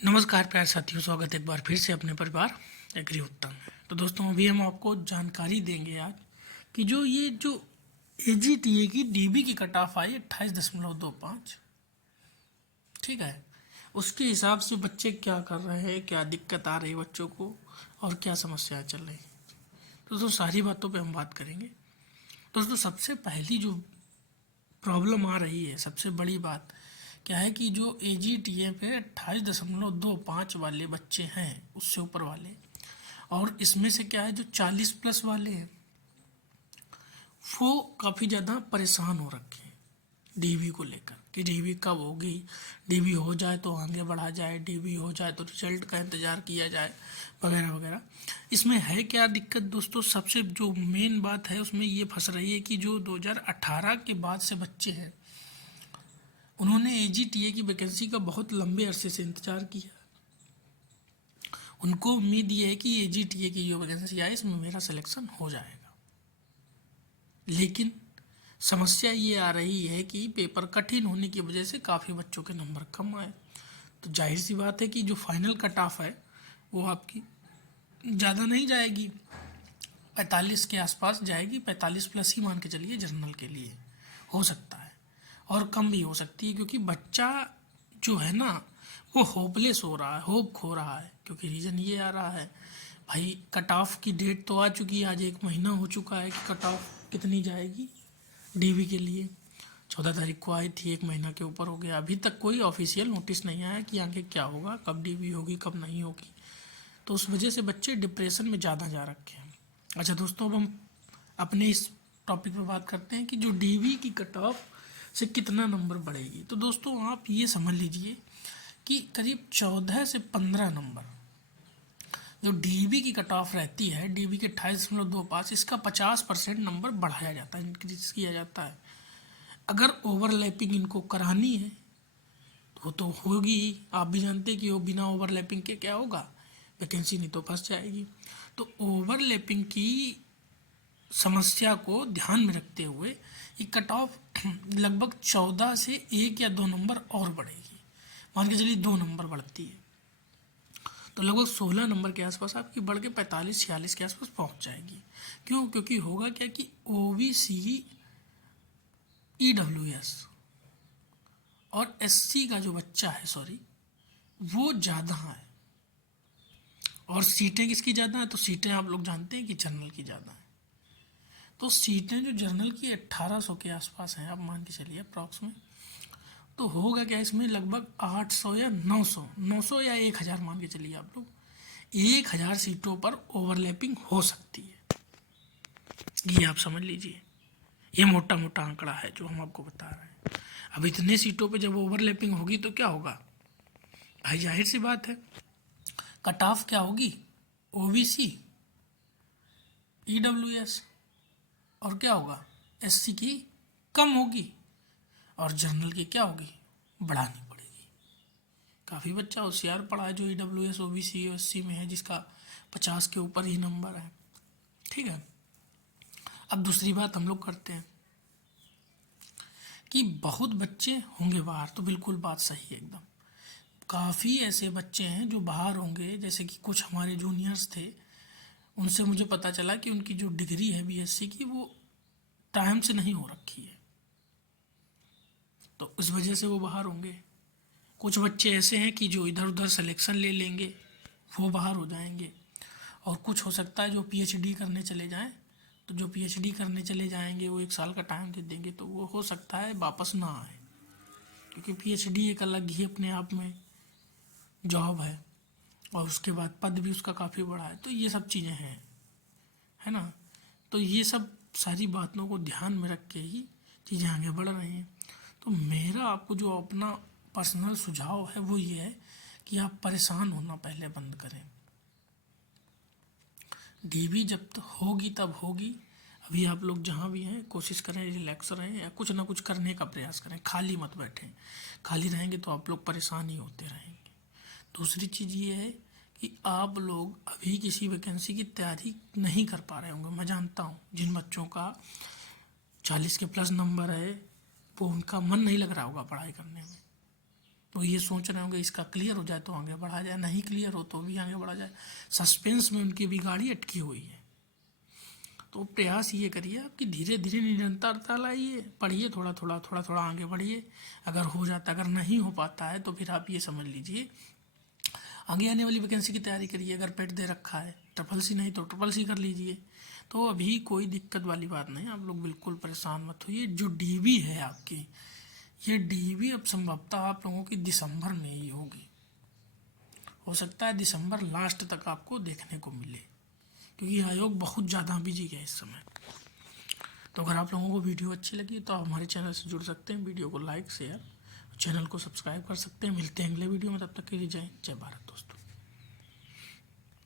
नमस्कार प्यारे साथियों, स्वागत है एक बार फिर से अपने परिवार एग्री उत्तम में। तो दोस्तों, अभी हम आपको जानकारी देंगे आज कि जो AGTA की DB की कट ऑफ आई 28.25, ठीक है, उसके हिसाब से बच्चे क्या कर रहे हैं, क्या दिक्कत आ रही है बच्चों को और क्या समस्याएं चल रही हैं। तो दोस्तों, सारी बातों पे हम बात करेंगे। दोस्तों, सबसे पहली जो प्रॉब्लम आ रही है, सबसे बड़ी बात क्या है कि जो AGTA पे 28.25 वाले बच्चे हैं, उससे ऊपर वाले, और इसमें से क्या है जो 40 प्लस वाले हैं, वो काफ़ी ज़्यादा परेशान हो रखे हैं DB को लेकर कि DB कब होगी, DB हो जाए तो आगे बढ़ा जाए, DB हो जाए तो रिजल्ट का इंतज़ार किया जाए, वगैरह वगैरह। इसमें है क्या दिक्कत दोस्तों? सबसे जो मेन बात है उसमें ये फंस रही है कि जो 2018 के बाद से बच्चे हैं, उन्होंने AGTA की वैकेंसी का बहुत लंबे अरसे से इंतज़ार किया। उनको उम्मीद ये है कि AGTA की जो वैकेंसी आई इसमें मेरा सिलेक्शन हो जाएगा, लेकिन समस्या ये आ रही है कि पेपर कठिन होने की वजह से काफ़ी बच्चों के नंबर कम आए। तो जाहिर सी बात है कि जो फाइनल कट ऑफ है वो आपकी ज़्यादा नहीं जाएगी, 45 के आसपास जाएगी, 45 प्लस ही मान के चलिए जनरल के लिए। हो सकता है और कम भी हो सकती है, क्योंकि बच्चा जो है ना वो होपलेस हो रहा है, होप खो रहा है। क्योंकि रीज़न ये आ रहा है, भाई कट ऑफ की डेट तो आ चुकी है, आज 1 महीना हो चुका है कि कट ऑफ कितनी जाएगी DB के लिए। 14 तारीख को आई थी, 1 महीना के ऊपर हो गया, अभी तक कोई ऑफिशियल नोटिस नहीं आया कि आगे क्या होगा, कब DB होगी कब नहीं होगी। तो उस वजह से बच्चे डिप्रेशन में ज़्यादा जा रखे हैं। अच्छा दोस्तों, अब हम अपने इस टॉपिक पर बात करते हैं कि जो DB की कट ऑफ से कितना नंबर बढ़ेगी। तो दोस्तों, आप ये समझ लीजिए कि करीब 14 से 15 नंबर जो DB की कट ऑफ रहती है, DB के 28.25, इसका 50% नंबर बढ़ाया जाता है, इंक्रीज किया जाता है। अगर ओवरलैपिंग इनको करानी है तो होगी ही। आप भी जानते हैं कि वो बिना ओवरलैपिंग के क्या होगा, वैकेंसी नहीं तो फंस जाएगी। तो ओवरलैपिंग की समस्या को ध्यान में रखते हुए ये कट ऑफ लगभग 14 से 1 या 2 नंबर और बढ़ेगी। मान के चलिए 2 नंबर बढ़ती है तो लगभग 16 नंबर के आसपास आपकी बढ़ के 45-46 के आसपास पहुंच जाएगी। क्यों? क्योंकि होगा क्या कि OBC, EWS और SC का जो बच्चा है, सॉरी, वो ज़्यादा है। और सीटें किसकी ज़्यादा है? तो सीटें आप लोग जानते हैं कि जनरल की ज़्यादा है। तो सीटें जो जनरल की 1800 के आसपास हैं, आप मान के चलिए अप्रॉक्स में। तो होगा क्या, इसमें लगभग 800 या 900 या 1000 मान के चलिए आप लोग, 1000 सीटों पर ओवरलैपिंग हो सकती है। ये आप समझ लीजिए, ये मोटा मोटा आंकड़ा है जो हम आपको बता रहे हैं। अब इतने सीटों पे जब ओवरलैपिंग होगी तो क्या होगा भाई? जाहिर सी बात है, कट ऑफ क्या होगी? OBC, EWS और क्या होगा, SC की कम होगी और जनरल की क्या होगी, बढ़ानी पड़ेगी। काफ़ी बच्चा होशियार पड़ा है जो EWS, OBC और SC में है, जिसका 50 के ऊपर ही नंबर है। ठीक है, अब दूसरी बात हम लोग करते हैं कि बहुत बच्चे होंगे बाहर, तो बिल्कुल बात सही है एकदम। काफ़ी ऐसे बच्चे हैं जो बाहर होंगे, जैसे कि कुछ हमारे जूनियर्स थे, उनसे मुझे पता चला कि उनकी जो डिग्री है BSc की, वो टाइम से नहीं हो रखी है, तो उस वजह से वो बाहर होंगे। कुछ बच्चे ऐसे हैं कि जो इधर उधर सिलेक्शन ले लेंगे, वो बाहर हो जाएंगे। और कुछ हो सकता है जो PhD करने चले जाएं, तो जो PhD करने चले जाएंगे वो 1 साल का टाइम दे देंगे, तो वो हो सकता है वापस ना आए, क्योंकि PhD एक अलग ही अपने आप में जॉब है और उसके बाद पद भी उसका काफ़ी बड़ा है। तो ये सब चीज़ें हैं, है ना। तो ये सब सारी बातों को ध्यान में रख के ही चीज़ें आगे बढ़ रही हैं। तो मेरा आपको जो अपना पर्सनल सुझाव है वो ये है कि आप परेशान होना पहले बंद करें। DB जब तक होगी तब होगी। अभी आप लोग जहाँ भी हैं कोशिश करें रिलैक्स रहें या कुछ ना कुछ करने का प्रयास करें, खाली मत बैठें। खाली रहेंगे तो आप लोग परेशान ही होते रहेंगे। दूसरी चीज़ ये है कि आप लोग अभी किसी वैकेंसी की तैयारी नहीं कर पा रहे होंगे। मैं जानता हूँ जिन बच्चों का 40 के प्लस नंबर है, वो उनका मन नहीं लग रहा होगा पढ़ाई करने में। तो ये सोच रहे होंगे इसका क्लियर हो जाए तो आगे बढ़ा जाए, नहीं क्लियर हो तो भी आगे बढ़ा जाए। सस्पेंस में उनकी भी गाड़ी अटकी हुई है। तो प्रयास ये करिए आपकी धीरे धीरे निरंतरता लाइए, पढ़िए, थोड़ा थोड़ा थोड़ा थोड़ा आगे बढ़िए। अगर हो जाता, अगर नहीं हो पाता है तो फिर आप ये समझ लीजिए आगे आने वाली वैकेंसी की तैयारी करिए। अगर पेट दे रखा है ट्रिपल सी नहीं तो ट्रिपल सी कर लीजिए। तो अभी कोई दिक्कत वाली बात नहीं, आप लोग बिल्कुल परेशान मत होइए। जो डीवी है आपकी, ये डीवी अब संभवतः आप लोगों की दिसंबर में ही होगी। हो सकता है दिसंबर लास्ट तक आपको देखने को मिले, क्योंकि आयोग बहुत ज़्यादा बिजी है इस समय। तो अगर आप लोगों को वीडियो अच्छी लगी तो आप हमारे चैनल से जुड़ सकते हैं, वीडियो को लाइक शेयर, चैनल को सब्सक्राइब कर सकते हैं। मिलते हैं अगले वीडियो में, तब तक के लिए जय भारत दोस्तों।